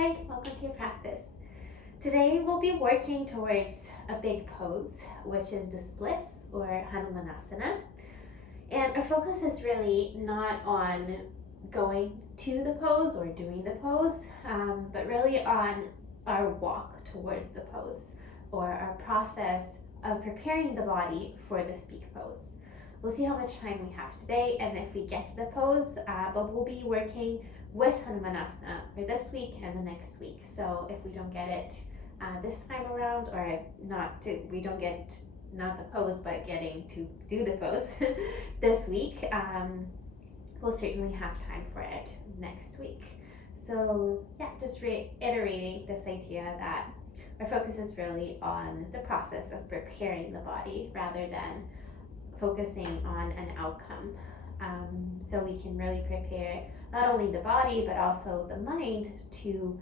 Hi, welcome to your practice. Today we'll be working towards a big pose, which is the splits or Hanumanasana. And our focus is really not on going to the pose or doing the pose, but really on our walk towards the pose or our process of preparing the body for the speak pose. We'll see how much time we have today and if we get to the pose, but we'll be working with Hanumanasana for this week and the next week. So if we don't get it this time around, or we don't get not the pose, but getting to do the pose this week, we'll certainly have time for it next week. So yeah, just reiterating this idea that our focus is really on the process of preparing the body rather than focusing on an outcome. So we can really prepare not only the body but also the mind to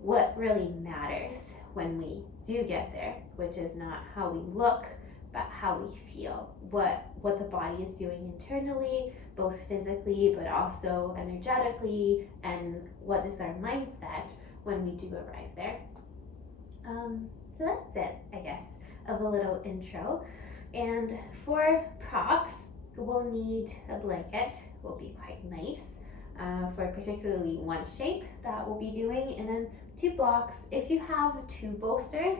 what really matters when we do get there, which is not how we look but how we feel, what the body is doing internally, both physically but also energetically, and what is our mindset when we do arrive there. So that's it, I guess, of a little intro. And for props, we'll need a blanket, will be quite nice for particularly one shape that we'll be doing, and then 2 blocks. If you have 2 bolsters,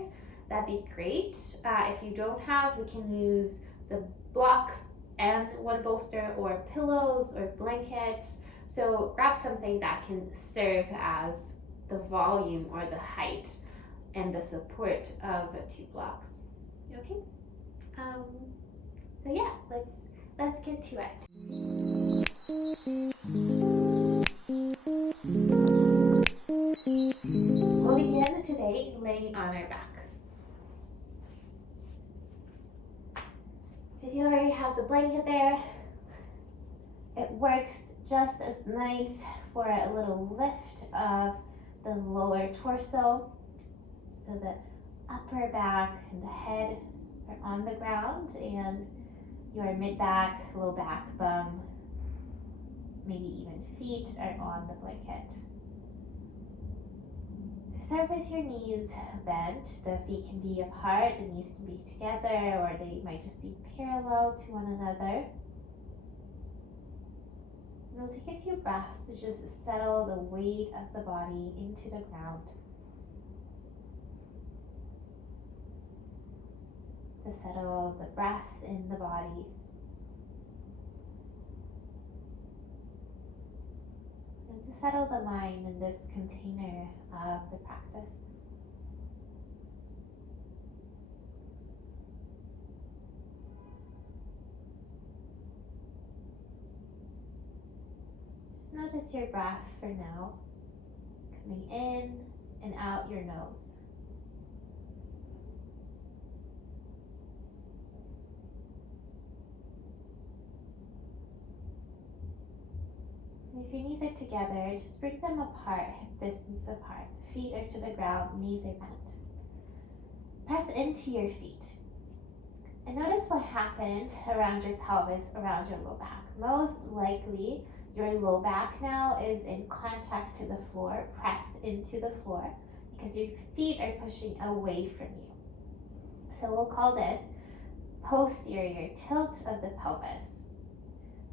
that'd be great. If you don't have, we can use the blocks and 1 bolster, or pillows or blankets. So grab something that can serve as the volume or the height and the support of 2 blocks. Okay? So yeah, let's get to it. We'll begin today laying on our back. So if you already have the blanket there, it works just as nice for a little lift of the lower torso. So the upper back and the head are on the ground, and your mid-back, low back, bum, maybe even feet are on the blanket. Start with your knees bent. The feet can be apart, the knees can be together, or they might just be parallel to one another. And we'll take a few breaths to just settle the weight of the body into the ground. To settle the breath in the body. And to settle the mind in this container of the practice. Just notice your breath for now, coming in and out your nose. If your knees are together, just bring them apart, hip distance apart. Feet are to the ground, knees are bent. Press into your feet. And notice what happened around your pelvis, around your low back. Most likely, your low back now is in contact to the floor, pressed into the floor, because your feet are pushing away from you. So we'll call this posterior tilt of the pelvis.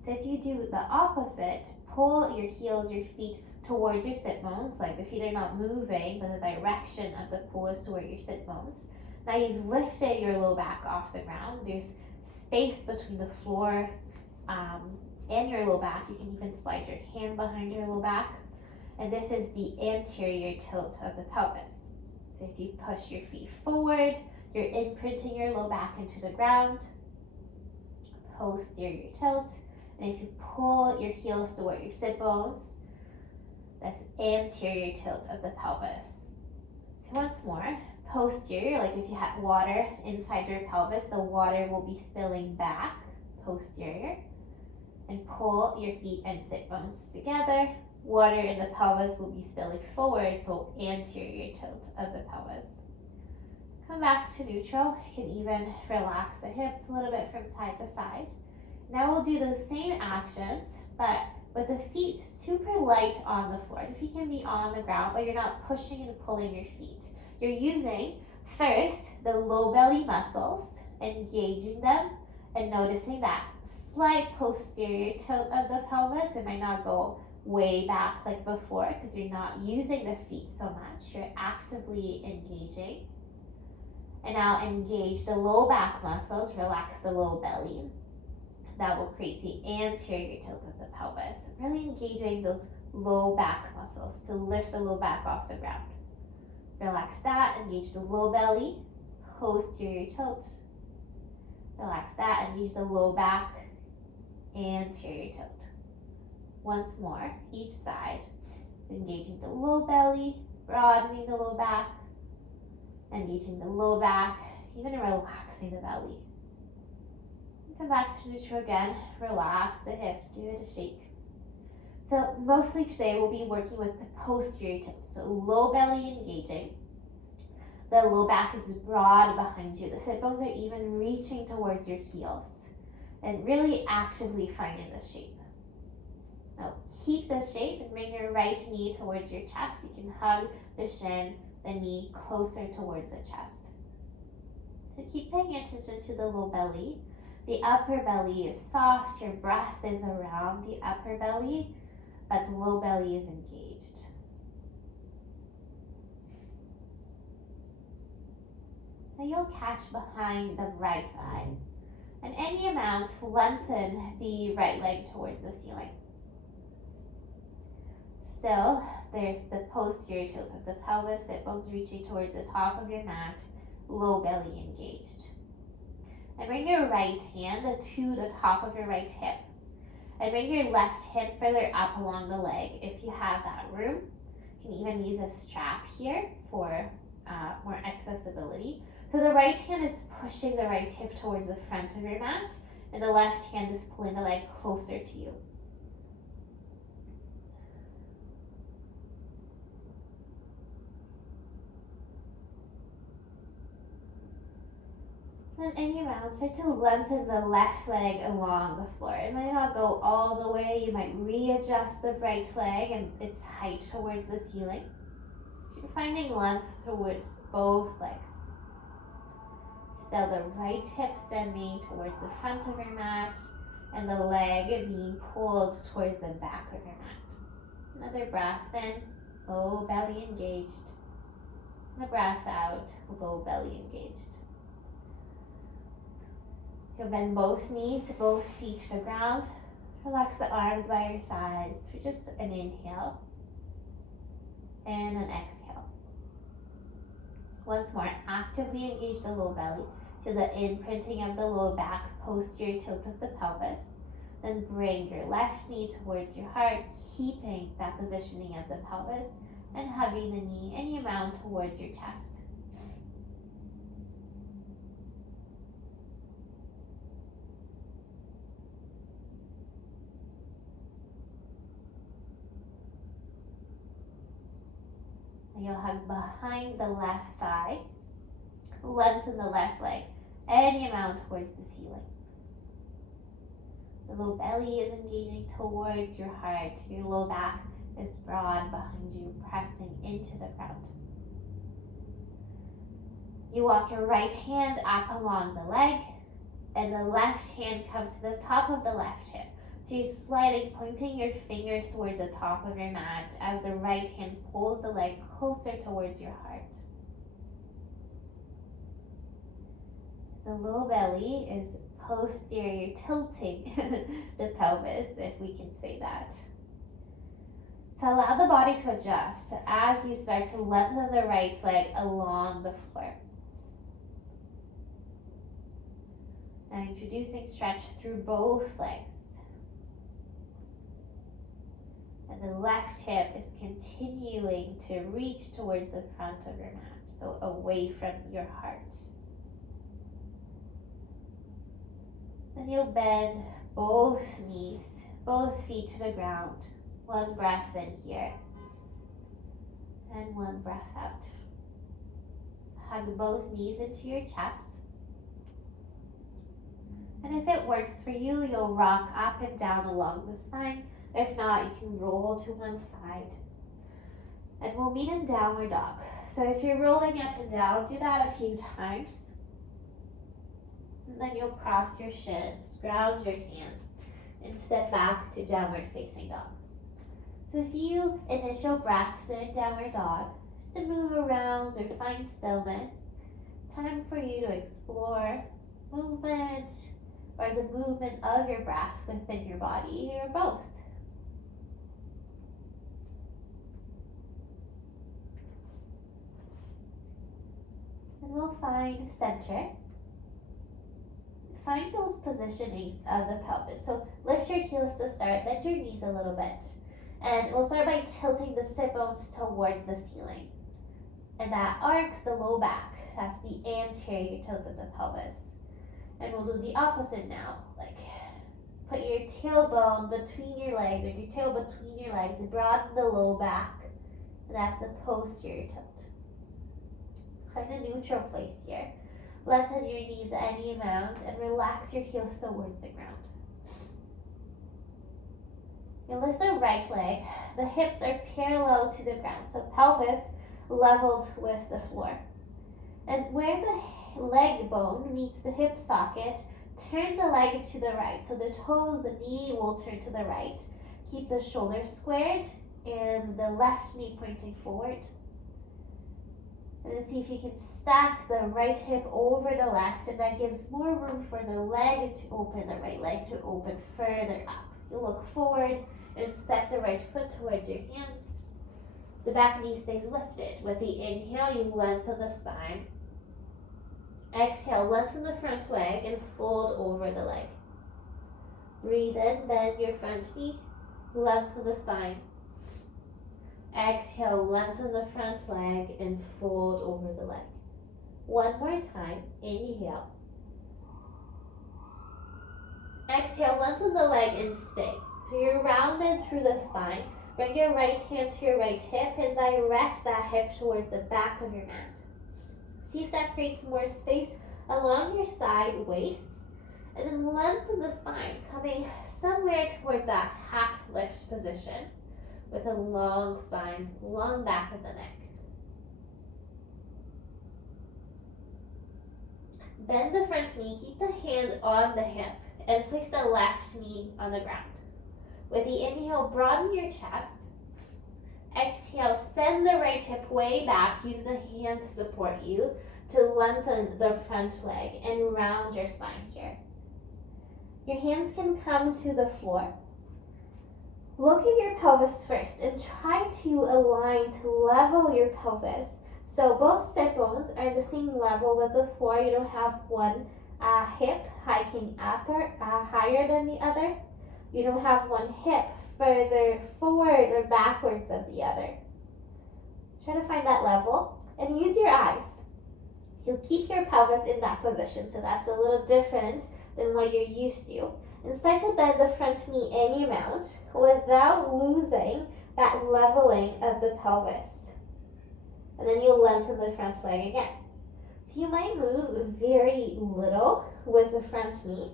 So if you do the opposite, pull your heels, your feet towards your sit bones, like the feet are not moving, but the direction of the pull is toward your sit bones. Now you've lifted your low back off the ground. There's space between the floor and your low back. You can even slide your hand behind your low back. And this is the anterior tilt of the pelvis. So if you push your feet forward, you're imprinting your low back into the ground. Posterior tilt. And if you pull your heels toward your sit bones, that's anterior tilt of the pelvis. So once more, posterior, like if you had water inside your pelvis, the water will be spilling back, posterior. And pull your feet and sit bones together. Water in the pelvis will be spilling forward, so anterior tilt of the pelvis. Come back to neutral. You can even relax the hips a little bit from side to side. Now we'll do the same actions, but with the feet super light on the floor. The feet can be on the ground, but you're not pushing and pulling your feet. You're using first the low belly muscles, engaging them, and noticing that slight posterior tilt of the pelvis. It might not go way back like before because you're not using the feet so much. You're actively engaging. And now engage the low back muscles, relax the low belly. That will create the anterior tilt of the pelvis. Really engaging those low back muscles to lift the low back off the ground. Relax that, engage the low belly, posterior tilt. Relax that, engage the low back, anterior tilt. Once more, each side, engaging the low belly, broadening the low back, engaging the low back, even relaxing the belly. Come back to neutral again, relax the hips, give it a shake. So mostly today we'll be working with the posterior tilt. So low belly engaging. The low back is broad behind you. The sit bones are even reaching towards your heels. And really actively finding the shape. Now keep the shape and bring your right knee towards your chest. You can hug the shin, the knee closer towards the chest. So keep paying attention to the low belly. The upper belly is soft. Your breath is around the upper belly, but the low belly is engaged. Now you'll catch behind the right thigh. And any amount, lengthen the right leg towards the ceiling. Still, there's the posterior tilt of the pelvis, sit bones reaching towards the top of your mat, low belly engaged. And bring your right hand to the top of your right hip. And bring your left hand further up along the leg if you have that room. You can even use a strap here for more accessibility. So the right hand is pushing the right hip towards the front of your mat, and the left hand is pulling the leg closer to you. Then any amount, start to lengthen the left leg along the floor. It might not go all the way. You might readjust the right leg and its height towards the ceiling. So you're finding length towards both legs. Still the right hip standing towards the front of your mat and the leg being pulled towards the back of your mat. Another breath in, low belly engaged. And a breath out, low belly engaged. So bend both knees, both feet to the ground. Relax the arms by your sides for just an inhale and an exhale. Once more, actively engage the low belly. Feel the imprinting of the low back, posterior tilt of the pelvis. Then bring your left knee towards your heart, keeping that positioning of the pelvis and hugging the knee any amount towards your chest. And you'll hug behind the left thigh, lengthen the left leg any amount towards the ceiling. The low belly is engaging towards your heart. Your low back is broad behind you, pressing into the ground. You walk your right hand up along the leg, and the left hand comes to the top of the left hip. So you're sliding, pointing your fingers towards the top of your mat as the right hand pulls the leg closer towards your heart. The low belly is posterior tilting the pelvis, if we can say that. So allow the body to adjust as you start to lengthen the right leg along the floor. Now introducing stretch through both legs. And the left hip is continuing to reach towards the front of your mat, so away from your heart. Then you'll bend both knees, both feet to the ground. One breath in here, and one breath out. Hug both knees into your chest. And if it works for you, you'll rock up and down along the spine, If not, you can roll to one side. And we'll meet in downward dog. So if you're rolling up and down, do that a few times. And then you'll cross your shins, ground your hands, and step back to downward facing dog. So a few initial breaths in downward dog, just to move around or find stillness. Time for you to explore movement or the movement of your breath within your body, or both. And we'll find center. Find those positionings of the pelvis. So lift your heels to start, bend your knees a little bit. And we'll start by tilting the sit bones towards the ceiling. And that arcs the low back. That's the anterior tilt of the pelvis. And we'll do the opposite now. Like put your tailbone between your legs, or your tail between your legs, and broaden the low back. And that's the posterior tilt. Find a neutral place here. Lengthen your knees any amount and relax your heels towards the ground. You lift the right leg. The hips are parallel to the ground, so pelvis leveled with the floor. And where the leg bone meets the hip socket, turn the leg to the right. So the toes, the knee will turn to the right. Keep the shoulders squared and the left knee pointing forward. And then see if you can stack the right hip over the left, and that gives more room for the leg to open, the right leg to open further up. You look forward and step the right foot towards your hands. The back knee stays lifted. With the inhale, you lengthen the spine. Exhale, lengthen the front leg and fold over the leg. Breathe in, bend your front knee, lengthen the spine. Exhale, lengthen the front leg and fold over the leg. One more time, inhale. Exhale, lengthen the leg and stay. So you're rounded through the spine. Bring your right hand to your right hip and direct that hip towards the back of your mat. See if that creates more space along your side waists. And then lengthen the spine, coming somewhere towards that half lift position, with a long spine, long back of the neck. Bend the front knee, keep the hand on the hip, and place the left knee on the ground. With the inhale, broaden your chest. Exhale, send the right hip way back. Use the hand to support you to lengthen the front leg and round your spine here. Your hands can come to the floor. Look at your pelvis first and try to align to level your pelvis. So both sit bones are the same level with the floor. You don't have one hip hiking up or higher than the other. You don't have one hip further forward or backwards than the other. Try to find that level and use your eyes. You'll keep your pelvis in that position, so that's a little different than what you're used to. And start to bend the front knee any amount without losing that leveling of the pelvis. And then you'll lengthen the front leg again. So you might move very little with the front knee.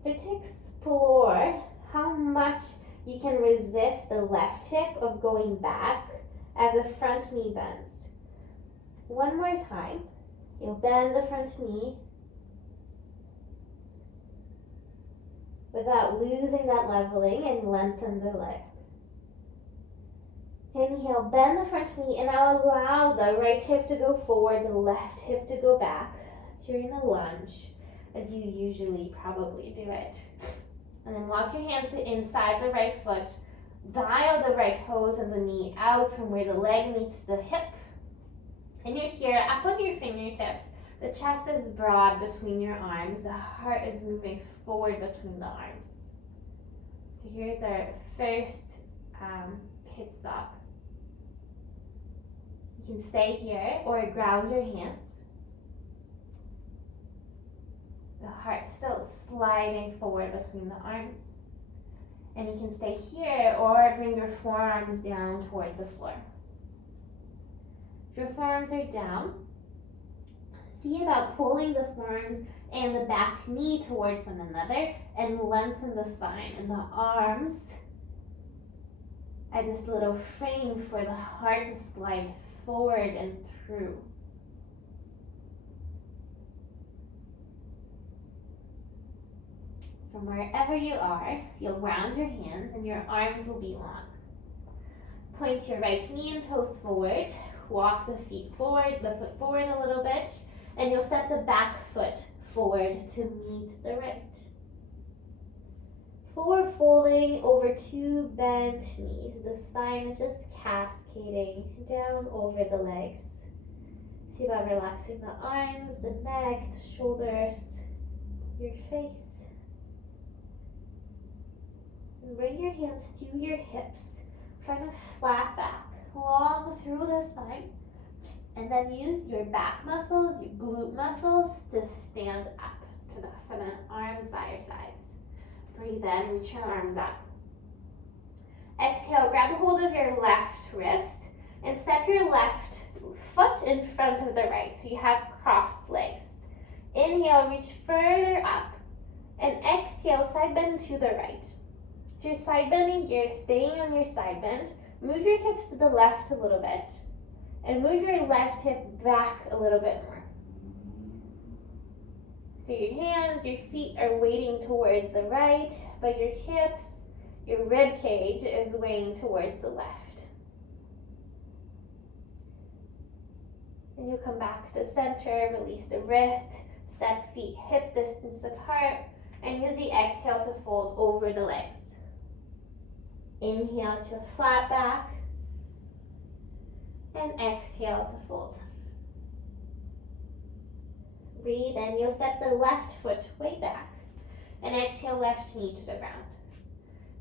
Start to explore how much you can resist the left hip of going back as the front knee bends. One more time. You'll bend the front knee without losing that leveling and lengthen the leg. Inhale, bend the front knee and now allow the right hip to go forward, the left hip to go back. So you're in a lunge, as you usually probably do it. And then walk your hands inside the right foot. Dial the right toes and the knee out from where the leg meets the hip. And you're here, up on your fingertips. The chest is broad between your arms. The heart is moving forward between the arms. So here's our first pit stop. You can stay here or ground your hands. The heart still sliding forward between the arms. And you can stay here or bring your forearms down toward the floor. If your forearms are down, see about pulling the forearms and the back knee towards one another and lengthen the spine and the arms Add this little frame for the heart to slide forward and through. From wherever you are, you'll ground your hands and your arms will be long. Point your right knee and toes forward. Walk the feet forward, the foot forward a little bit, and you'll step the back foot forward to meet the right. Forward folding over two bent knees. The spine is just cascading down over the legs. See about relaxing the arms, the neck, the shoulders, your face. And bring your hands to your hips. Try to flat back, long through the spine. And then use your back muscles, your glute muscles to stand up. Tadasana, arms by your sides. Breathe in, reach your arms up. Exhale, grab a hold of your left wrist and step your left foot in front of the right so you have crossed legs. Inhale, reach further up. And exhale, side bend to the right. So you're side bending here, staying on your side bend. Move your hips to the left a little bit. And move your left hip back a little bit more. So your hands, your feet are weighting towards the right, but your hips, your rib cage is weighing towards the left. And you come back to center, release the wrist, step feet hip distance apart, and use the exhale to fold over the legs. Inhale to a flat back, and exhale to fold. Breathe in, you'll step the left foot way back, and exhale left knee to the ground.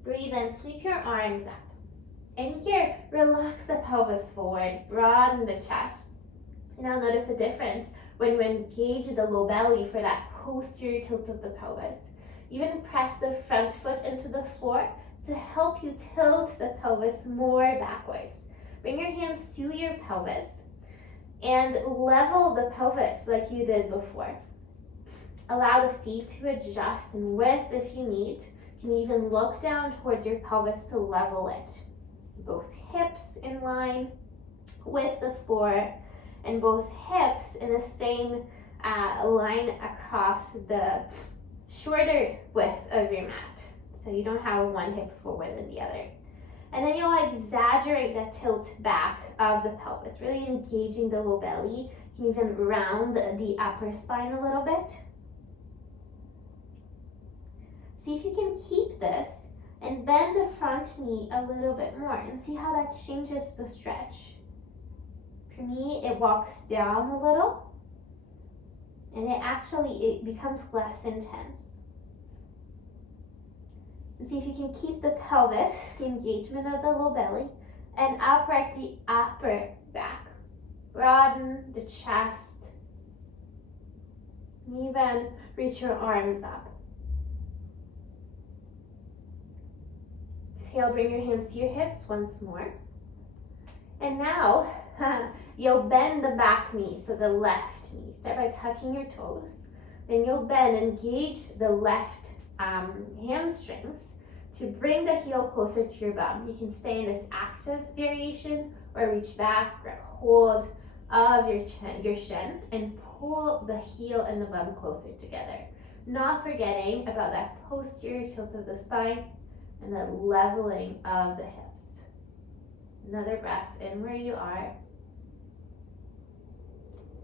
Breathe in, sweep your arms up. And here, relax the pelvis forward, broaden the chest. Now notice the difference when you engage the low belly for that posterior tilt of the pelvis. Even press the front foot into the floor to help you tilt the pelvis more backwards. Bring your hands to your pelvis and level the pelvis like you did before. Allow the feet to adjust in width if you need. You can even look down towards your pelvis to level it. Both hips in line with the floor and both hips in the same line across the shorter width of your mat. So you don't have one hip forward than the other. And then you'll exaggerate the tilt back of the pelvis, really engaging the low belly. You can even round the upper spine a little bit. See if you can keep this and bend the front knee a little bit more and see how that changes the stretch. For me, it walks down a little and it becomes less intense. And see if you can keep the pelvis, the engagement of the low belly, and upright the upper back. Broaden the chest. Even reach your arms up. Exhale, bring your hands to your hips once more. And now, you'll bend the back knee, so the left knee. Start by tucking your toes. Then you'll bend, engage the left hamstrings to bring the heel closer to your bum. You can stay in this active variation or reach back, grab hold of your shin, and pull the heel and the bum closer together. Not forgetting about that posterior tilt of the spine and the leveling of the hips. Another breath in where you are.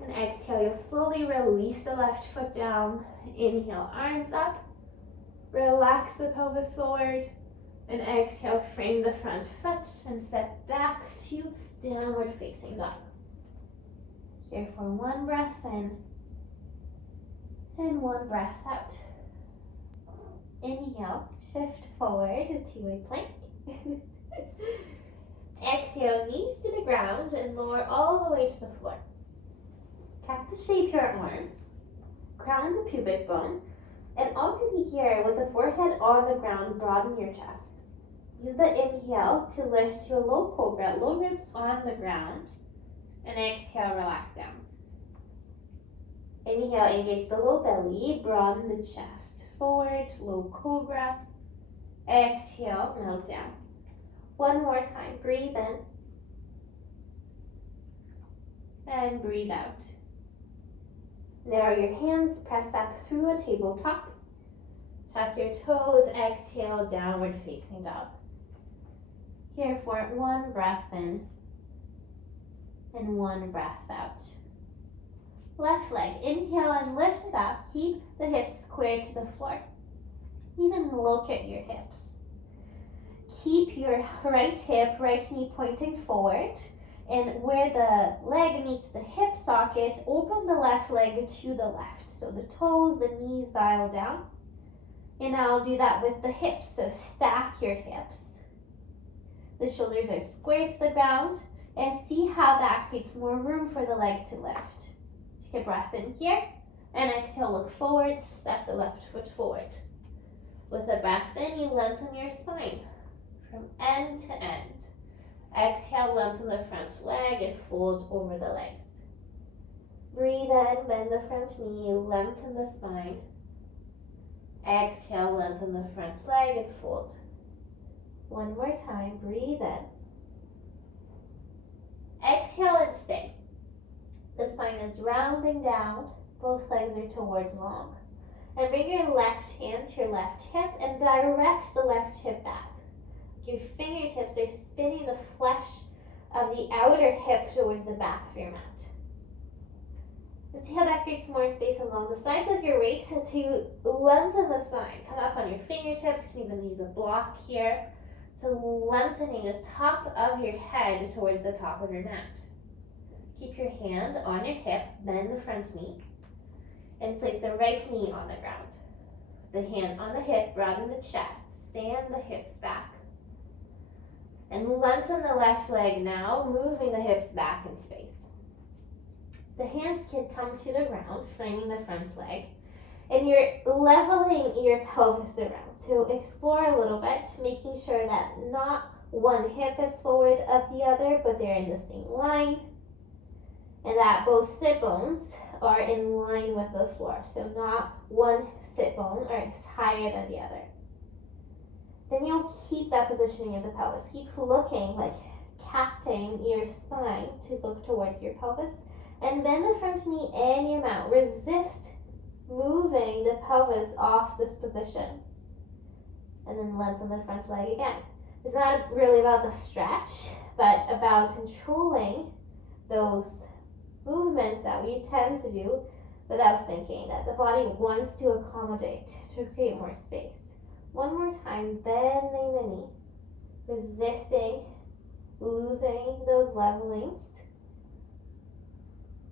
And exhale, you'll slowly release the left foot down. Inhale, arms up. Relax the pelvis forward. And exhale, frame the front foot and step back to downward facing dog. Here for one breath in and one breath out. Inhale, shift forward to a plank. Exhale, knees to the ground and lower all the way to the floor. Cactus shape your arms, crown the pubic bone, and already here with the forehead on the ground, broaden your chest. Use the inhale to lift to a low cobra, low ribs on the ground, and exhale, relax down. Inhale, engage the low belly, broaden the chest, forward, low cobra. Exhale, melt down. One more time. Breathe in and breathe out. Narrow your hands, press up through a tabletop. Tuck your toes, exhale, downward facing dog. Here for one breath in and one breath out. Left leg, inhale and lift it up. Keep the hips square to the floor. Even look at your hips. Keep your right hip, right knee pointing forward. And where the leg meets the hip socket, open the left leg to the left. So the toes, the knees dial down. And I'll do that with the hips. So stack your hips. The shoulders are square to the ground. And see how that creates more room for the leg to lift. Take a breath in here. And exhale, look forward, step the left foot forward. With a breath in, you lengthen your spine from end to end. Exhale, lengthen the front leg and fold over the legs. Breathe in, bend the front knee, lengthen the spine. Exhale, lengthen the front leg and fold. One more time, breathe in. Exhale and stay. The spine is rounding down, both legs are towards long. And bring your left hand to your left hip and direct the left hip back. Your fingertips are spinning the flesh of the outer hip towards the back of your mat. And see how that creates more space along the sides of your waist to lengthen the spine. Come up on your fingertips, you can even use a block here. So lengthening the top of your head towards the top of your mat. Keep your hand on your hip, bend the front knee, and place the right knee on the ground. The hand on the hip, broaden the chest, sand the hips back. And lengthen the left leg now, moving the hips back in space. The hands can come to the ground, framing the front leg. And you're leveling your pelvis around. So explore a little bit, making sure that not one hip is forward of the other, but they're in the same line. And that both sit bones are in line with the floor. So not one sit bone is higher than the other. Then you'll keep that positioning of the pelvis. Keep looking, like capting your spine to look towards your pelvis. And bend the front knee and your mount. Resist moving the pelvis off this position. And then lengthen the front leg again. It's not really about the stretch, but about controlling those movements that we tend to do without thinking, that the body wants to accommodate to create more space. One more time, bending the knee, resisting, losing those levelings.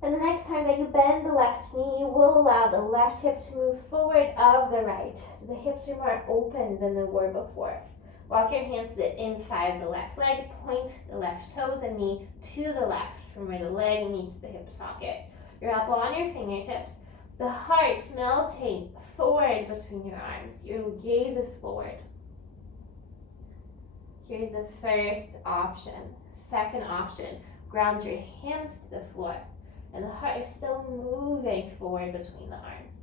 And the next time that you bend the left knee, you will allow the left hip to move forward of the right. So the hips are more open than they were before. Walk your hands to the inside of the left leg, point the left toes and knee to the left from where the leg meets the hip socket. You're up on your fingertips, the heart melting forward between your arms. Your gaze is forward. Here's the first option. Second option, ground your hands to the floor. And the heart is still moving forward between the arms.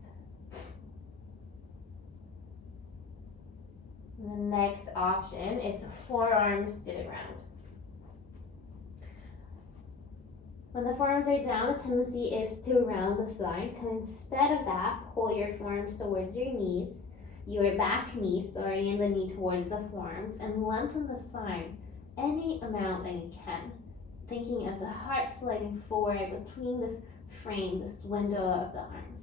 And the next option is the forearms to the ground. When the forearms are down, the tendency is to round the spine. So instead of that, pull your forearms towards your knees, your back knee, and the knee towards the forearms, and lengthen the spine any amount that you can. Thinking of the heart sliding forward between this frame, this window of the arms.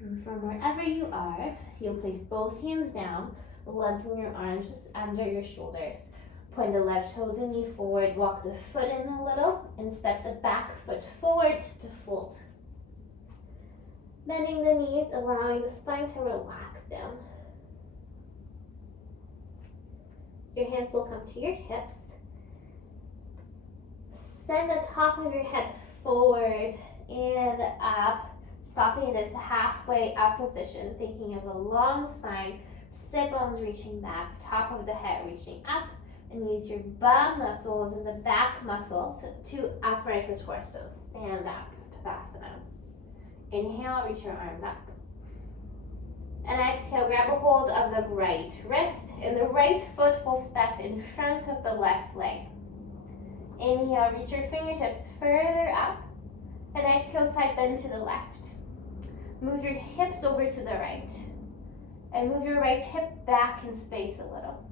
And from wherever you are, you'll place both hands down, lengthen your arms just under your shoulders. Point the left toes and knee forward, walk the foot in a little, and step the back foot forward to fold. Bending the knees, allowing the spine to relax down. Your hands will come to your hips. Send the top of your head forward and up, stopping in this halfway up position, thinking of a long spine, sit bones reaching back, top of the head reaching up, and use your bum muscles and the back muscles to upright the torso. Stand up, Tadasana. Inhale, reach your arms up. And exhale, grab a hold of the right wrist, and the right foot will step in front of the left leg. Inhale, reach your fingertips further up, and exhale, side bend to the left. Move your hips over to the right, and move your right hip back in space a little.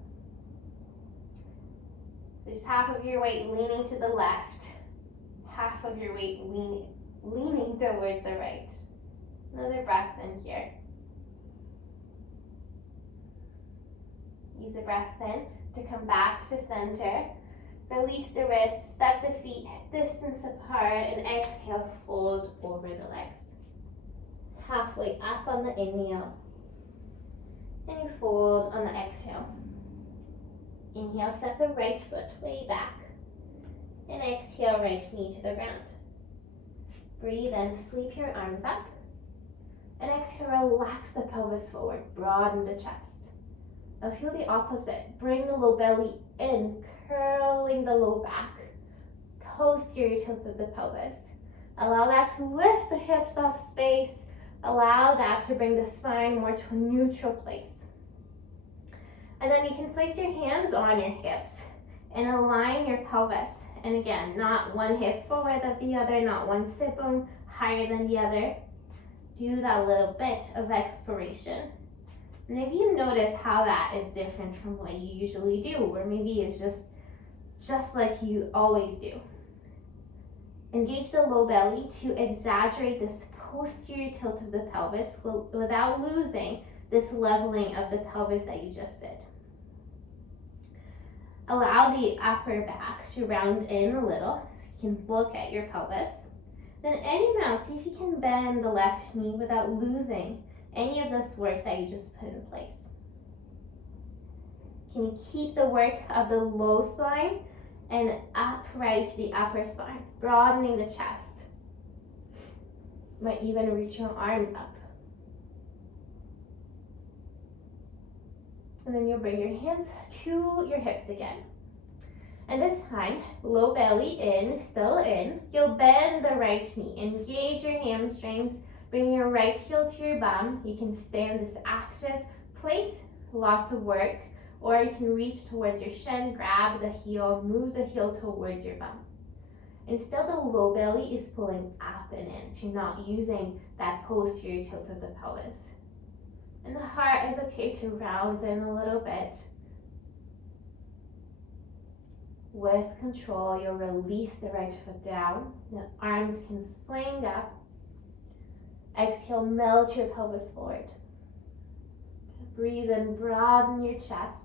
There's half of your weight leaning to the left, half of your weight leaning towards the right. Another breath in here. Use a breath in to come back to center. Release the wrist, step the feet distance apart, and exhale, fold over the legs. Halfway up on the inhale, and you fold on the exhale. Inhale, step the right foot way back, and exhale, right knee to the ground. Breathe in, sweep your arms up, and exhale, relax the pelvis forward, broaden the chest. Now feel the opposite. Bring the low belly in, curling the low back. Posterior tilt of the pelvis. Allow that to lift the hips off space. Allow that to bring the spine more to a neutral place. And then you can place your hands on your hips and align your pelvis. And again, not one hip forward of the other, not one sit bone higher than the other. Do that little bit of exploration. And maybe you notice how that is different from what you usually do, or maybe it's just like you always do. Engage the low belly to exaggerate this posterior tilt of the pelvis without losing this leveling of the pelvis that you just did. Allow the upper back to round in a little, so you can look at your pelvis. Then any amount, see if you can bend the left knee without losing any of this work that you just put in place. Can you keep the work of the low spine and upright the upper spine, broadening the chest. Might even reach your arms up. And then you'll bring your hands to your hips again. And this time, low belly in, still in. You'll bend the right knee, engage your hamstrings. Bring your right heel to your bum. You can stay in this active place, lots of work, or you can reach towards your shin, grab the heel, move the heel towards your bum. And still the low belly is pulling up and in, so you're not using that posterior tilt of the pelvis. And the heart is okay to round in a little bit. With control, you'll release the right foot down. The arms can swing up. Exhale, melt your pelvis forward. Breathe in, broaden your chest.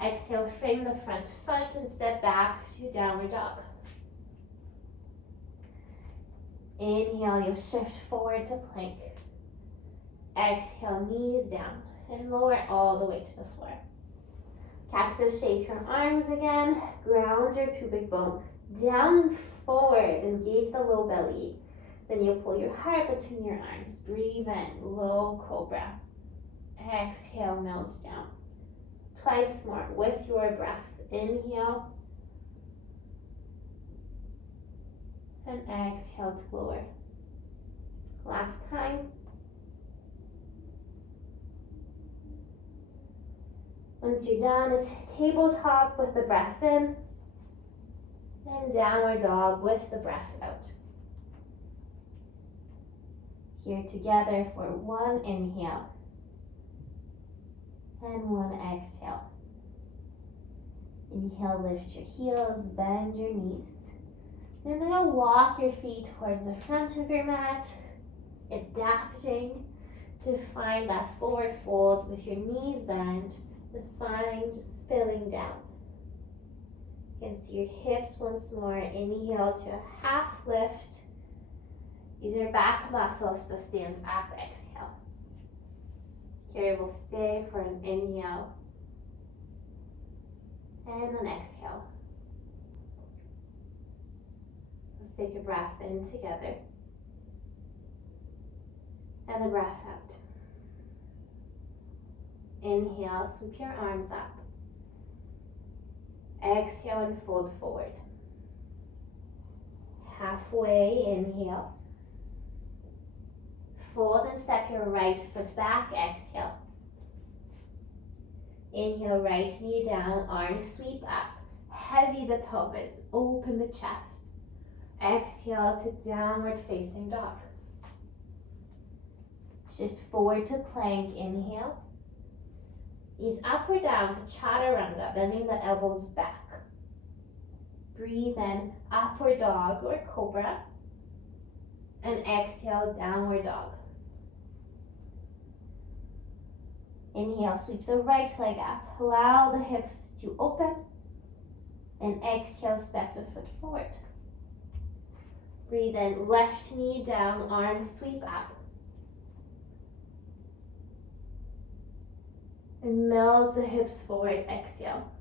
Exhale, frame the front foot and step back to downward dog. Inhale, you'll shift forward to plank. Exhale, knees down and lower all the way to the floor. Cactus shape your arms again. Ground your pubic bone down and forward. Engage the low belly. Then you'll pull your heart between your arms. Breathe in, low cobra. Exhale, melt down. Twice more with your breath. Inhale. And exhale to lower. Last time. Once you're done, it's tabletop with the breath in. And downward dog with the breath out. Here together for one inhale and one exhale. Inhale, lift your heels, bend your knees. And now walk your feet towards the front of your mat, adapting to find that forward fold with your knees bent, the spine just spilling down. You can see your hips once more. Inhale to a half lift. Use your back muscles to stand up. Exhale. Here we'll stay for an inhale and an exhale. Let's take a breath in together and a breath out. Inhale, sweep your arms up. Exhale and fold forward. Halfway, inhale. Fold and step your right foot back, exhale. Inhale, right knee down, arms sweep up. Heavy the pelvis, open the chest. Exhale to downward facing dog. Shift forward to plank, inhale. Ease up or down to chaturanga, bending the elbows back. Breathe in, upward dog or cobra. And exhale, downward dog. Inhale, sweep the right leg up. Allow the hips to open. And exhale, step the foot forward. Breathe in, left knee down, arms sweep up. And melt the hips forward, exhale.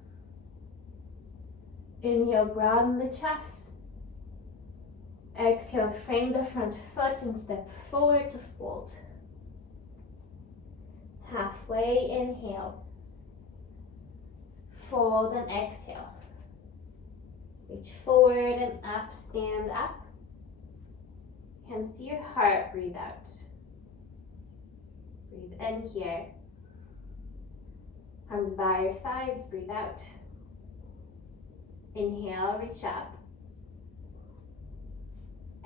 Inhale, broaden the chest. Exhale, frame the front foot and step forward to fold. Halfway, inhale. Fold and exhale. Reach forward and up, stand up. Hands to your heart, breathe out. Breathe in here. Arms by your sides, breathe out. Inhale, reach up.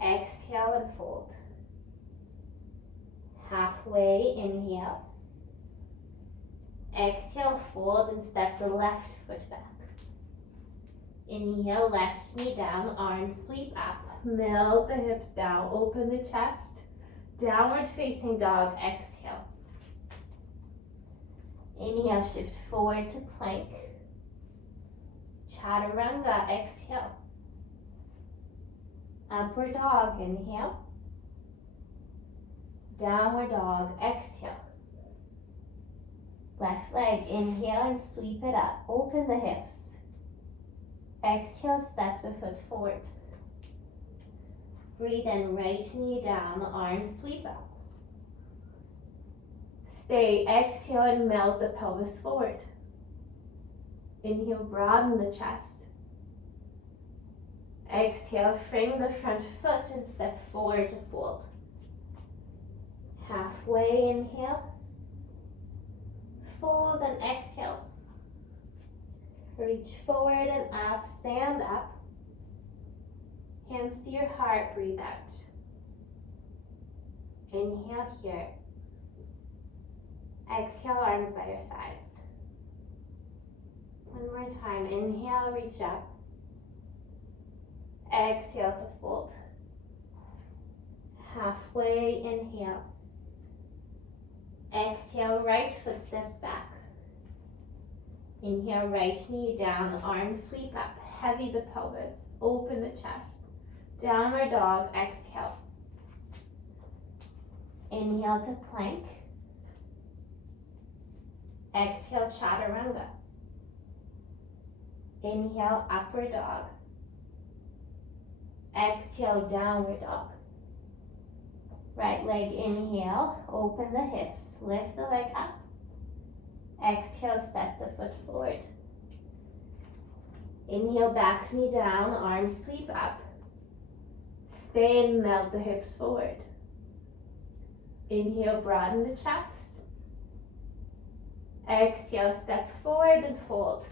Exhale and fold. Halfway, inhale. Exhale, fold and step the left foot back. Inhale, left knee down, arms sweep up. Melt the hips down, open the chest. Downward facing dog, exhale. Inhale, shift forward to plank. Chaturanga, exhale. Upward dog, inhale. Downward dog, exhale. Left leg, inhale and sweep it up. Open the hips. Exhale, step the foot forward. Breathe in, right knee down, arms sweep up. Stay, exhale and melt the pelvis forward. Inhale, broaden the chest. Exhale, frame the front foot and step forward to fold. Halfway, inhale. Fold and exhale. Reach forward and up, stand up. Hands to your heart, breathe out. Inhale here. Exhale, arms by your sides. One more time, inhale, reach up. Exhale to fold. Halfway, inhale. Exhale, right foot steps back. Inhale, right knee down, arms sweep up, heavy the pelvis, open the chest. Downward dog, exhale. Inhale to plank. Exhale, chaturanga. Inhale, upward dog. Exhale, downward dog. Right leg, inhale, open the hips, lift the leg up. Exhale, step the foot forward. Inhale, back knee down, arms sweep up. Stay and melt the hips forward. Inhale, broaden the chest. Exhale, step forward and fold.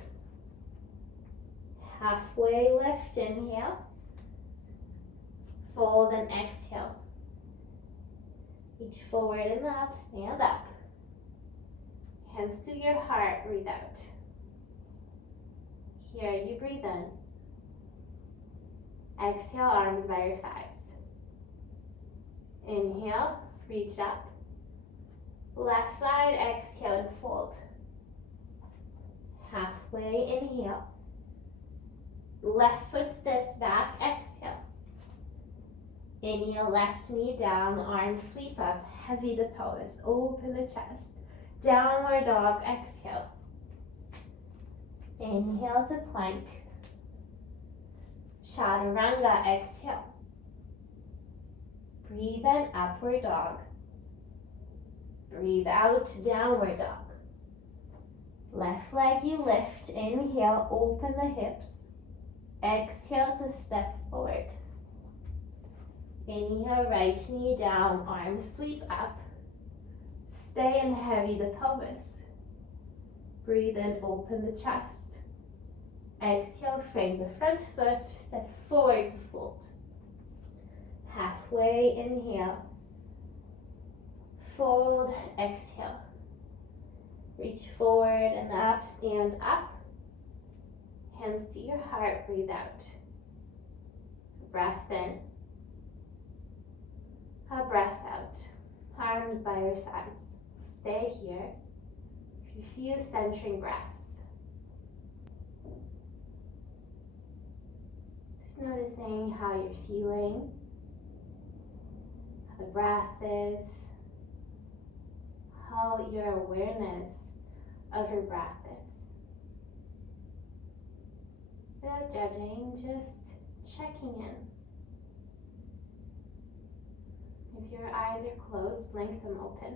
Halfway lift, inhale. Fold and exhale. Reach forward and up, stand up. Hands to your heart, breathe out. Here you breathe in. Exhale, arms by your sides. Inhale, reach up. Left side, exhale and fold. Halfway, inhale. Left foot steps back, exhale. Inhale, left knee down, arms sweep up, heavy the pelvis, open the chest. Downward dog, exhale. Inhale to plank. Chaturanga, exhale. Breathe in, upward dog. Breathe out, downward dog. Left leg you lift, inhale, open the hips. Exhale to step forward. Inhale, right knee down, arms sweep up. Stay and heavy the pelvis. Breathe in, open the chest. Exhale, frame the front foot, step forward to fold. Halfway, inhale. Fold, exhale. Reach forward and up, stand up. Hands to your heart, breathe out. Breath in. A breath out. Arms by your sides. Stay here. A few centering breaths. Just noticing how you're feeling, how the breath is, how your awareness of your breath is. Without judging, just checking in. If your eyes are closed, blink them open.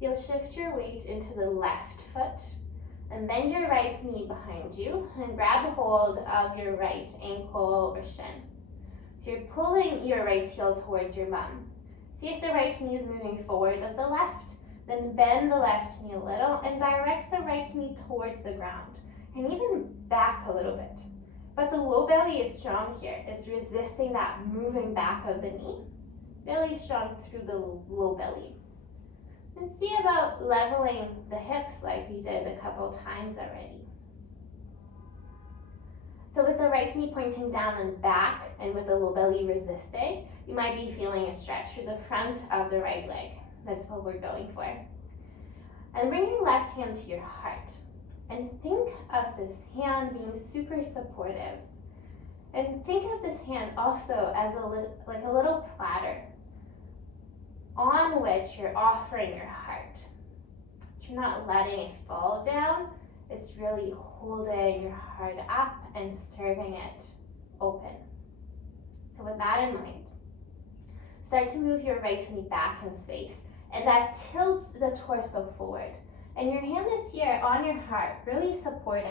You'll shift your weight into the left foot and bend your right knee behind you and grab hold of your right ankle or shin. So you're pulling your right heel towards your bum. See if the right knee is moving forward with the left. Then bend the left knee a little and direct the right knee towards the ground and even back a little bit. But the low belly is strong here. It's resisting that moving back of the knee. Really strong through the low belly. And see about leveling the hips like we did a couple times already. So with the right knee pointing down and back and with the low belly resisting, you might be feeling a stretch through the front of the right leg. That's what we're going for. And bring your left hand to your heart. And think of this hand being super supportive. And think of this hand also as like a little platter on which you're offering your heart. So you're not letting it fall down. It's really holding your heart up and serving it open. So with that in mind, start to move your right knee back in space. And that tilts the torso forward. And your hand is here on your heart, really supportive.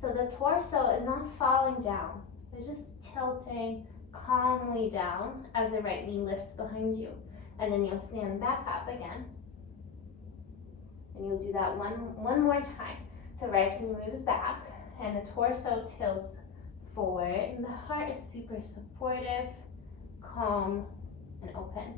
So the torso is not falling down. It's just tilting calmly down as the right knee lifts behind you. And then you'll stand back up again. And you'll do that one more time. So right knee moves back and the torso tilts forward. And the heart is super supportive, calm, and open.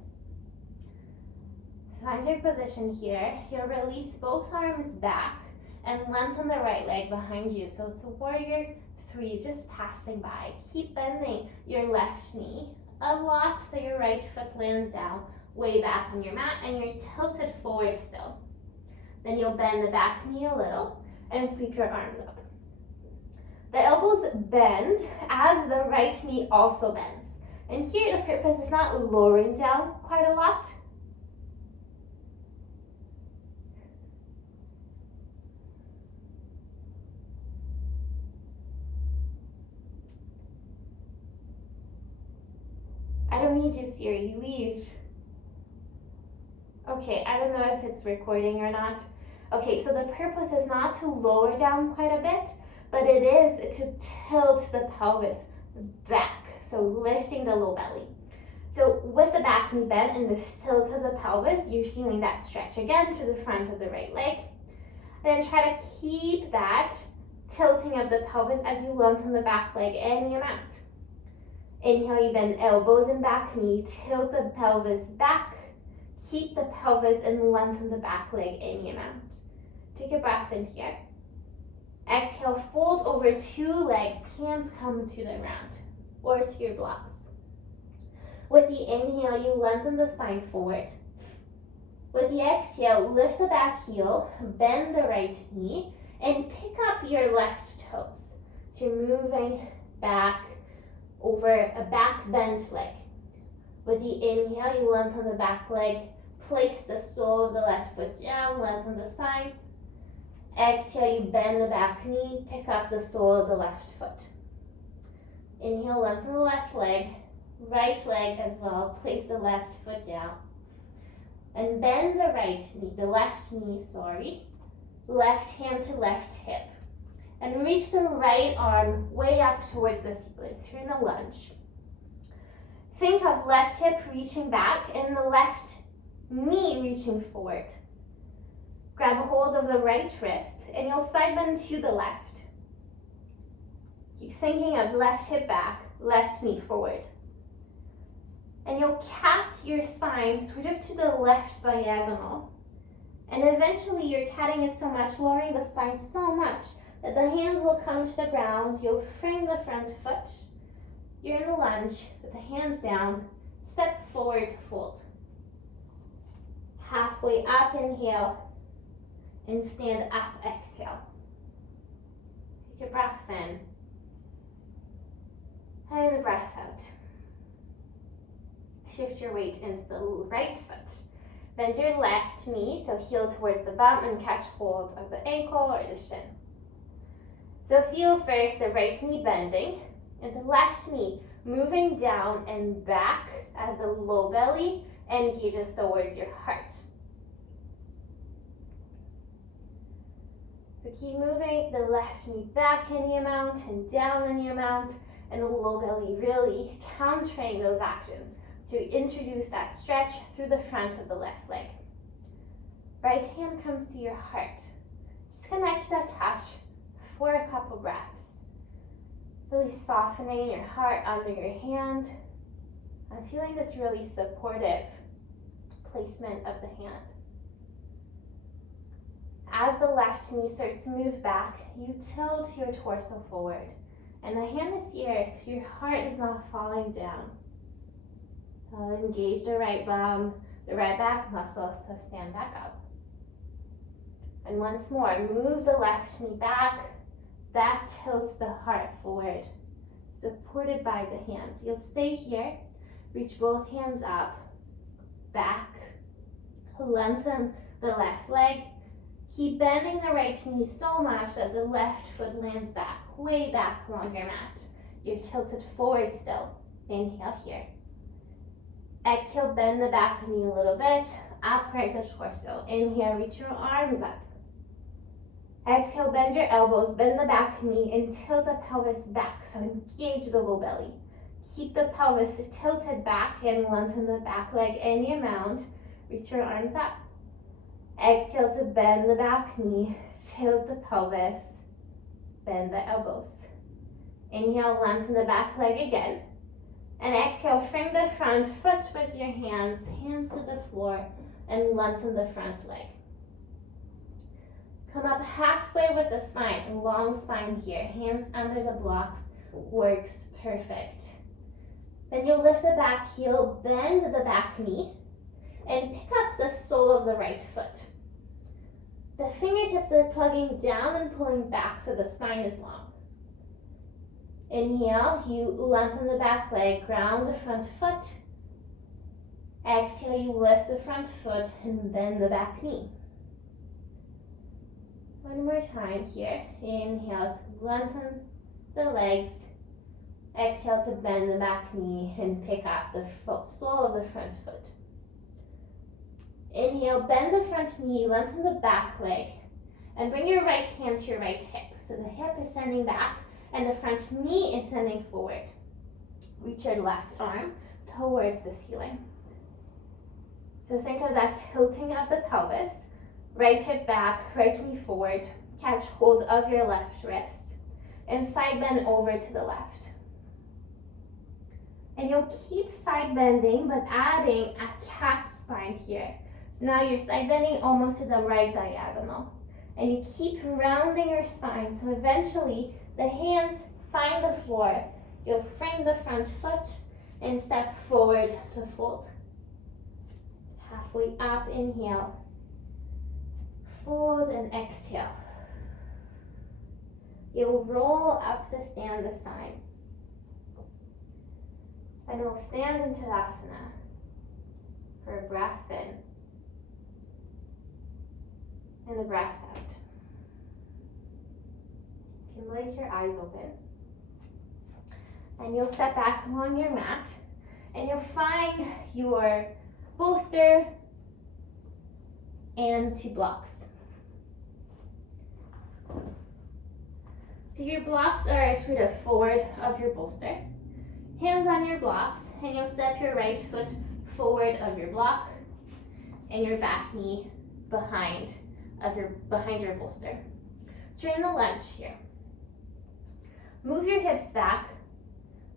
So find your position here. You'll release both arms back and lengthen the right leg behind you. So it's a warrior 3, just passing by. Keep bending your left knee a lot so your right foot lands down way back on your mat and you're tilted forward still. Then you'll bend the back knee a little and sweep your arms up. The elbows bend as the right knee also bends. And here the purpose is not lowering down quite a lot. I don't need you, Siri, leave. Okay, I don't know if it's recording or not. Okay, so the purpose is not to lower down quite a bit, but it is to tilt the pelvis back, so lifting the low belly. So with the back knee bent and the tilt of the pelvis, you're feeling that stretch again through the front of the right leg. And then try to keep that tilting of the pelvis as you lengthen the back leg any amount. Inhale, you bend elbows and back knee, tilt the pelvis back, keep the pelvis and lengthen the back leg any amount. Take a breath in here. Exhale, fold over 2 legs, hands come to the ground or to your blocks. With the inhale, you lengthen the spine forward. With the exhale, lift the back heel, bend the right knee, and pick up your left toes. So you're moving back over a back bent leg. With the inhale, you lengthen the back leg, place the sole of the left foot down, lengthen the spine. Exhale, you bend the back knee, pick up the sole of the left foot. Inhale, lengthen the left leg, right leg as well, place the left foot down. And bend the left knee, left hand to left hip. And reach the right arm way up towards the ceiling. Turn a lunge. Think of left hip reaching back and the left knee reaching forward. Grab a hold of the right wrist and you'll side bend to the left. Keep thinking of left hip back, left knee forward. And you'll cat your spine sort of to the left diagonal. And eventually you're catting it so much, lowering the spine so much that the hands will come to the ground. You'll frame the front foot. You're in a lunge with the hands down. Step forward, fold. Halfway up, inhale. And stand up, exhale. Take a breath in. And a breath out. Shift your weight into the right foot. Bend your left knee, so heel towards the bum and catch hold of the ankle or the shin. So feel first the right knee bending and the left knee moving down and back as the low belly engages towards your heart. So keep moving the left knee back any amount and down any amount, and the low belly really countering those actions to introduce that stretch through the front of the left leg. Right hand comes to your heart. Just connect that touch for a couple breaths. Really softening your heart under your hand. I'm feeling this really supportive placement of the hand. As the left knee starts to move back, you tilt your torso forward. And the hand is here, so your heart is not falling down. Engage the right bum, the right back muscles to stand back up. And once more, move the left knee back. That tilts the heart forward, supported by the hand. You'll stay here. Reach both hands up, back. Lengthen the left leg. Keep bending the right knee so much that the left foot lands back, way back along your mat. You're tilted forward still. Inhale here. Exhale, bend the back knee a little bit, upright the torso. Inhale, reach your arms up. Exhale, bend your elbows, bend the back knee, and tilt the pelvis back. So engage the low belly. Keep the pelvis tilted back and lengthen the back leg any amount. Reach your arms up. Exhale to bend the back knee, tilt the pelvis, bend the elbows. Inhale, lengthen the back leg again. And exhale, frame the front foot with your hands to the floor, and lengthen the front leg. Come up halfway with the spine, long spine here. Hands under the blocks, works perfect. Then you'll lift the back heel, bend the back knee, and pick up the sole of the right foot. The fingertips are plugging down and pulling back so the spine is long. Inhale, you lengthen the back leg, ground the front foot. Exhale, you lift the front foot and bend the back knee. One more time here. Inhale to lengthen the legs. Exhale to bend the back knee and pick up the sole of the front foot. Inhale, bend the front knee, lengthen the back leg, and bring your right hand to your right hip. So the hip is sending back and the front knee is sending forward. Reach your left arm towards the ceiling. So think of that tilting of the pelvis. Right hip back, right knee forward. Catch hold of your left wrist and side bend over to the left. And you'll keep side bending, but adding a cat spine here. So now you're side bending almost to the right diagonal. And you keep rounding your spine, so eventually the hands find the floor. You'll frame the front foot and step forward to fold. Halfway up, inhale. Fold and exhale. You'll roll up to stand this time. And we'll stand in Tadasana for a breath in and a breath out. You can blink your eyes open. And you'll step back along your mat and you'll find your bolster and 2 blocks. So your blocks are sort of forward of your bolster. hands on your blocks, and you'll step your right foot forward of your block and your back knee behind your bolster. So you're in the lunge here. Move your hips back,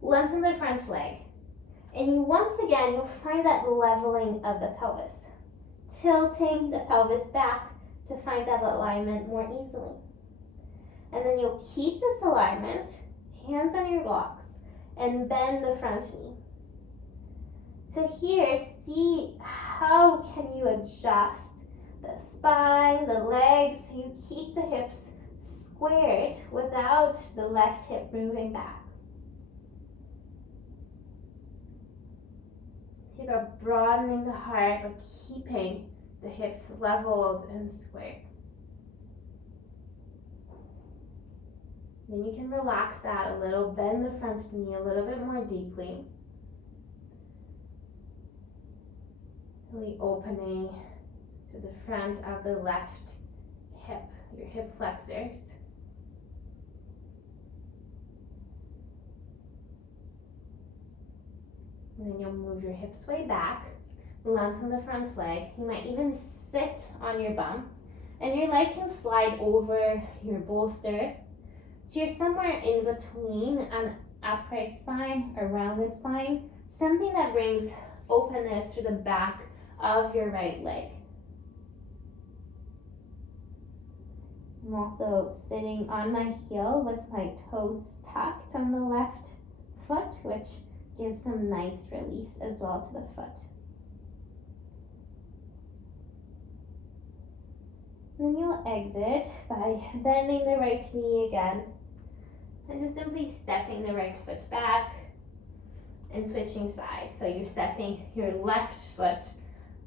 lengthen the front leg, and once again you'll find that leveling of the pelvis, tilting the pelvis back to find that alignment more easily. And then you'll keep this alignment, hands on your blocks, and bend the front knee. So here, see how can you adjust the spine, the legs, so you keep the hips squared without the left hip moving back. So you're broadening the heart, but keeping the hips leveled and squared. Then you can relax that a little, bend the front knee a little bit more deeply. Really opening to the front of the left hip, your hip flexors. And then you'll move your hips way back, lengthen the front leg. You might even sit on your bum, and your leg can slide over your bolster. So you're somewhere in between an upright spine, a rounded spine, something that brings openness to the back of your right leg. I'm also sitting on my heel with my toes tucked on the left foot, which gives some nice release as well to the foot. Then you'll exit by bending the right knee again and just simply stepping the right foot back and switching sides. So you're stepping your left foot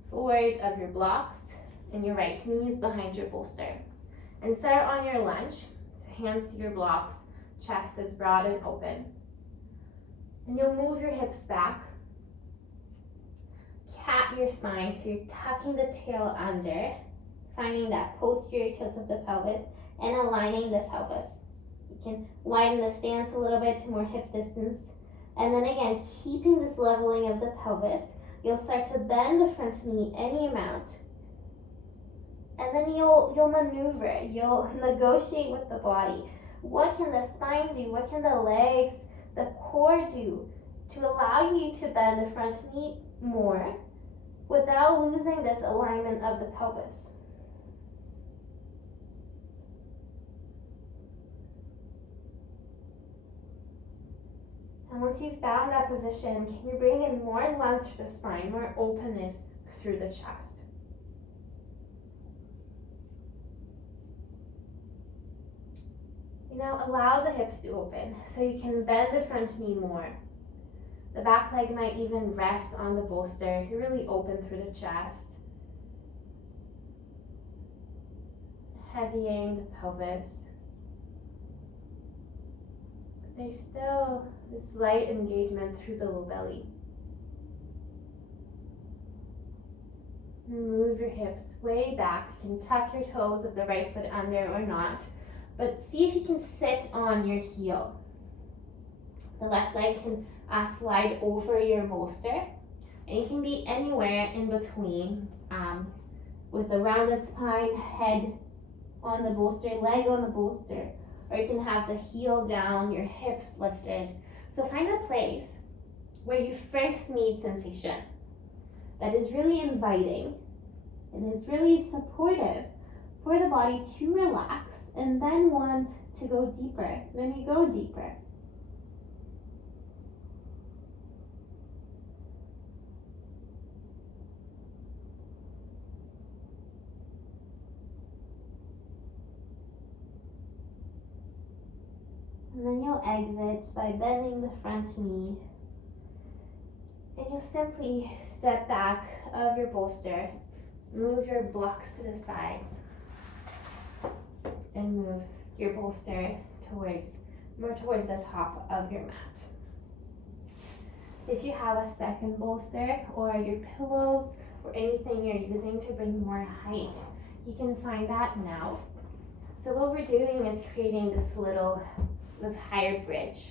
forward of your blocks and your right knee is behind your bolster. And start on your lunge, hands to your blocks, chest is broad and open. And you'll move your hips back, cat your spine, so you're tucking the tail under, finding that posterior tilt of the pelvis and aligning the pelvis. You can widen the stance a little bit to more hip distance. And then again, keeping this leveling of the pelvis, you'll start to bend the front knee any amount. And then you'll maneuver, you'll negotiate with the body. What can the spine do? What can the legs, the core do to allow you to bend the front knee more without losing this alignment of the pelvis? And once you've found that position, can you bring in more length to the spine, more openness through the chest? Now allow the hips to open so you can bend the front knee more. The back leg might even rest on the bolster. You're really open through the chest. Heavying the pelvis. But there's still this light engagement through the low belly. Move your hips way back. You can tuck your toes of the right foot under or not. But see if you can sit on your heel. The left leg can slide over your bolster. And you can be anywhere in between with a rounded spine, head on the bolster, leg on the bolster. Or you can have the heel down, your hips lifted. So find a place where you first meet sensation that is really inviting and is really supportive for the body to relax and then want to go deeper. Then you go deeper. And then you'll exit by bending the front knee. And you'll simply step back of your bolster, move your blocks to the sides, and move your bolster more towards the top of your mat. So if you have a second bolster or your pillows or anything you're using to bring more height, you can find that now. So what we're doing is creating this higher bridge.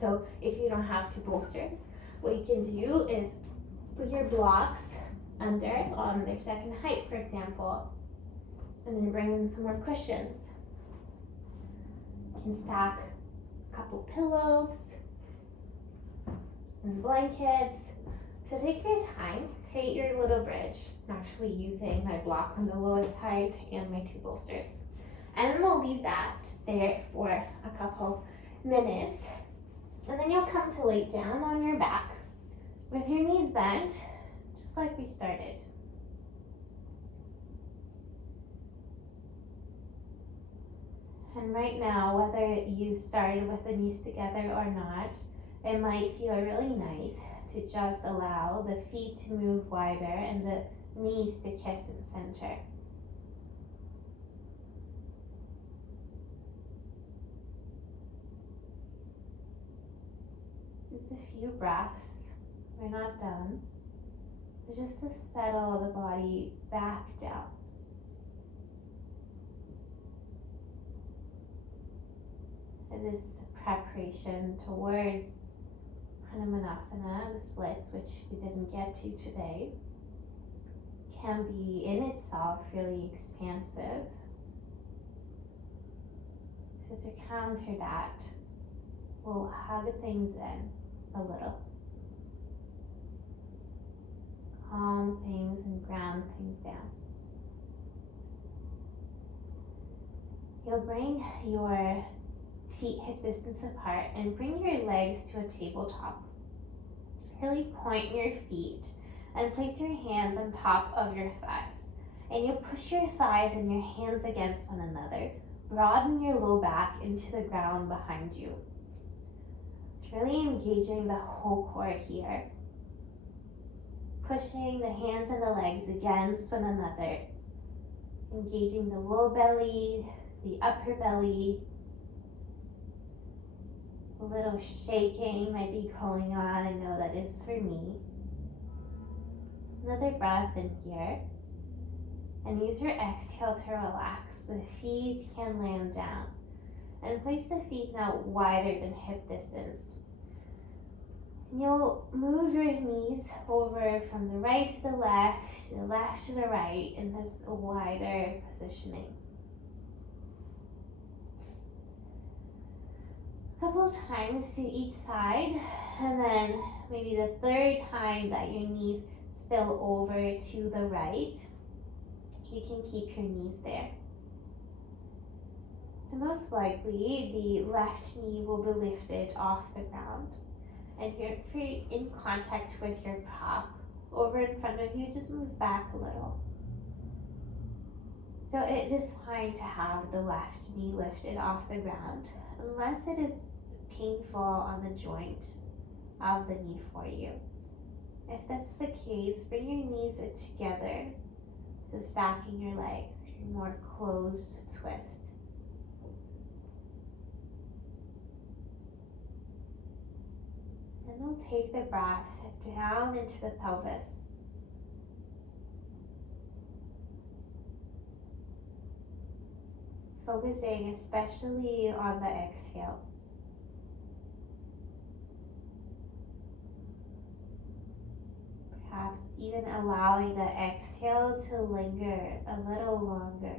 So if you don't have two bolsters, what you can do is put your blocks under on their second height, for example, and then bring in some more cushions. You can stack a couple pillows and blankets. So take your time, create your little bridge. I'm actually using my block on the lowest height and my two bolsters. And then we'll leave that there for a couple minutes. And then you'll come to lay down on your back with your knees bent, just like we started. And right now, whether you started with the knees together or not, it might feel really nice to just allow the feet to move wider and the knees to kiss in center. Just a few breaths. We're not done. Just to settle the body back down. And this preparation towards Hanumanasana, the splits, which we didn't get to today, can be in itself really expansive. So to counter that, we'll hug things in a little. Calm things and ground things down. You'll bring your feet hip distance apart and bring your legs to a tabletop. Really point your feet and place your hands on top of your thighs. And you'll push your thighs and your hands against one another. Broaden your low back into the ground behind you. It's really engaging the whole core here. Pushing the hands and the legs against one another. Engaging the low belly, the upper belly. A little shaking might be going on. I know that is for me. Another breath in here. And use your exhale to relax. The feet can land down. And place the feet now wider than hip distance. And you'll move your knees over from the right to the left to the right in this wider positioning. Couple of times to each side, and then maybe the third time that your knees spill over to the right, you can keep your knees there. So most likely the left knee will be lifted off the ground, and you're in contact with your prop over in front of you. Just move back a little. So it is fine to have the left knee lifted off the ground, unless it is painful on the joint of the knee for you. If that's the case, bring your knees together, so stacking your legs, your more closed twist. And we'll take the breath down into the pelvis. Focusing especially on the exhale. Perhaps even allowing the exhale to linger a little longer.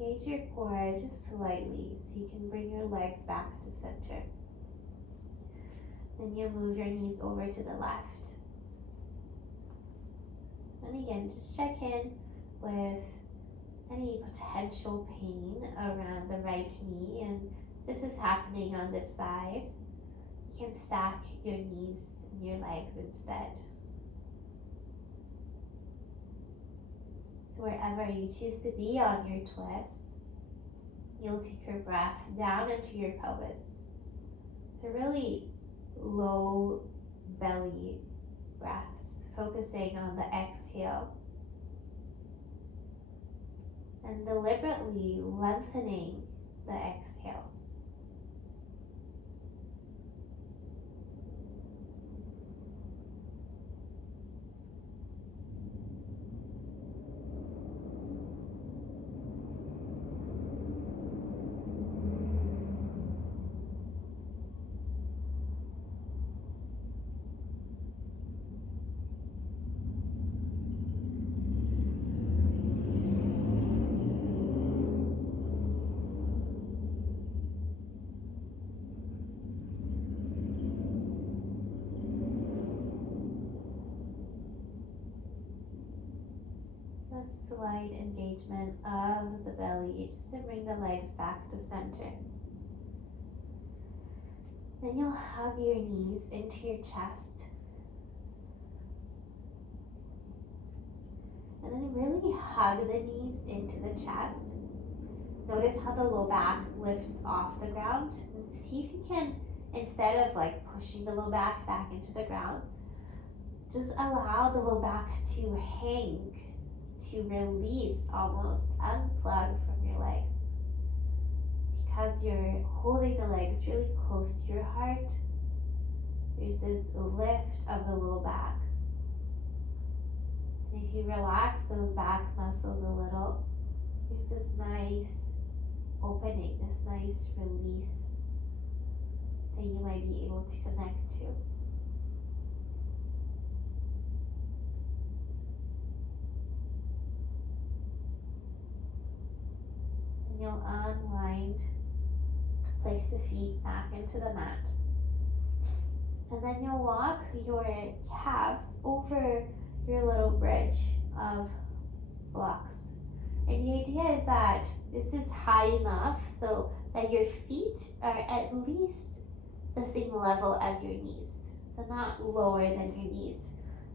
Engage your core just slightly so you can bring your legs back to center. Then you'll move your knees over to the left. And again, just check in with any potential pain around the right knee, and this is happening on this side. You can stack your knees and your legs instead. So wherever you choose to be on your twist, you'll take your breath down into your pelvis. So really low belly breaths, focusing on the exhale. and deliberately lengthening the exhale. A slight engagement of the belly just to bring the legs back to center. Then you'll hug your knees into your chest. And then really hug the knees into the chest. Notice how the low back lifts off the ground. And see if you can, instead of like pushing the low back into the ground, just allow the low back to hang, to release, almost unplug from your legs. Because you're holding the legs really close to your heart, there's this lift of the low back. And if you relax those back muscles a little, there's this nice opening, this nice release that you might be able to connect to. And you'll unwind, place the feet back into the mat. And then you'll walk your calves over your little bridge of blocks. And the idea is that this is high enough so that your feet are at least the same level as your knees. So not lower than your knees.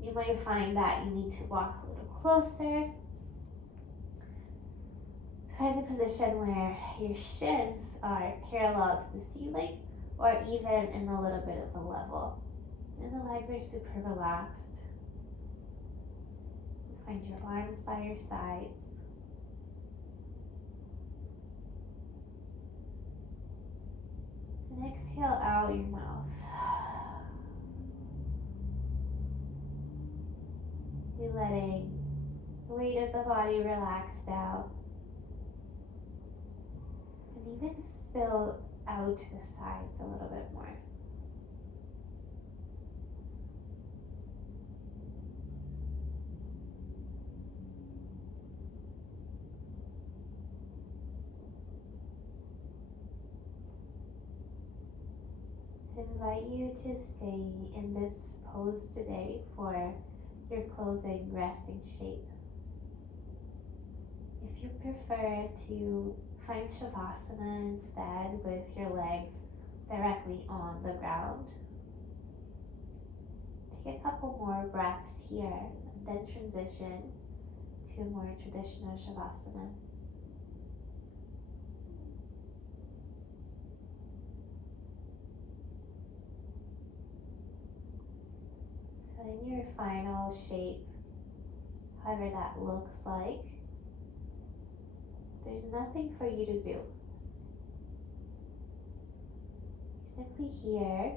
You might find that you need to walk a little closer. To find a position where your shins are parallel to the ceiling or even in a little bit of a level. And the legs are super relaxed. Find your arms by your sides. And exhale out your mouth. You're letting the weight of the body relax down. And even spill out to the sides a little bit more. I invite you to stay in this pose today for your closing resting shape. If you prefer to find Shavasana instead with your legs directly on the ground, take a couple more breaths here and then transition to a more traditional Shavasana. So in your final shape, however that looks like, there's nothing for you to do. You're simply here,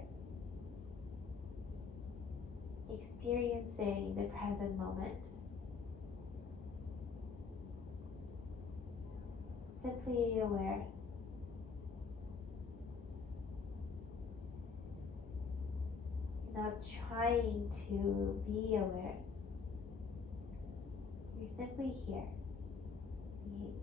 experiencing the present moment. Simply aware. You're not trying to be aware. You're simply here, being.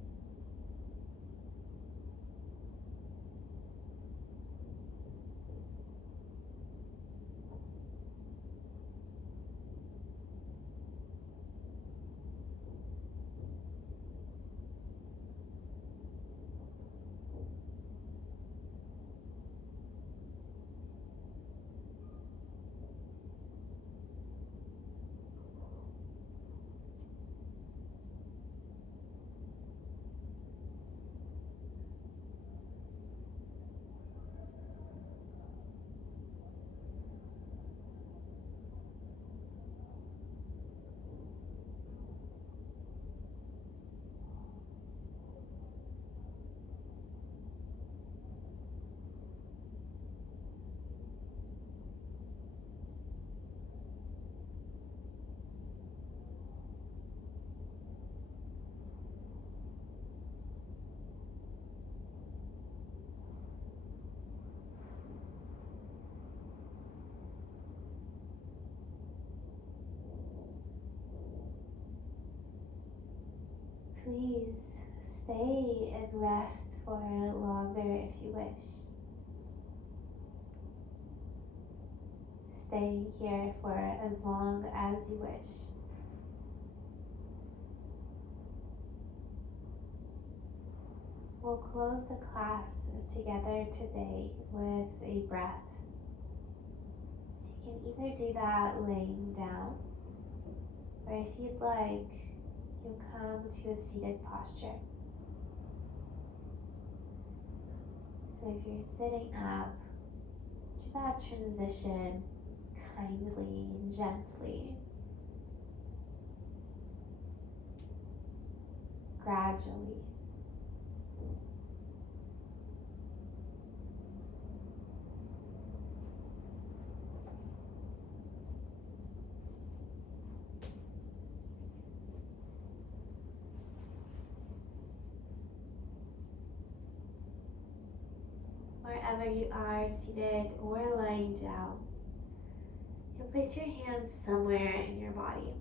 please stay and rest for longer if you wish. Stay here for as long as you wish. We'll close the class together today with a breath. So you can either do that laying down, or if you'd like, you'll come to a seated posture. So if you're sitting up, do that transition kindly and gently, gradually. Wherever you are, seated or lying down, you'll place your hands somewhere in your body.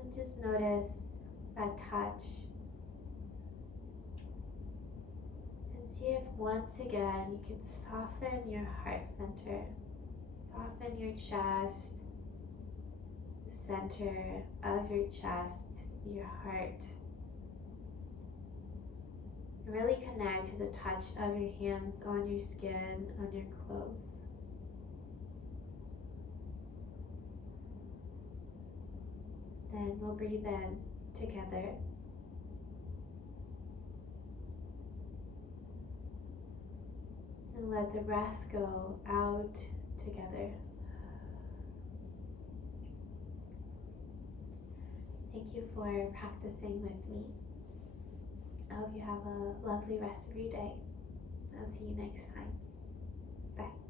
And just notice that touch. And see if once again you can soften your heart center, soften your chest, the center of your chest, your heart. Really connect to the touch of your hands on your skin, on your clothes. Then we'll breathe in together. And let the breath go out together. Thank you for practicing with me. I hope you have a lovely rest of your day. I'll see you next time. Bye.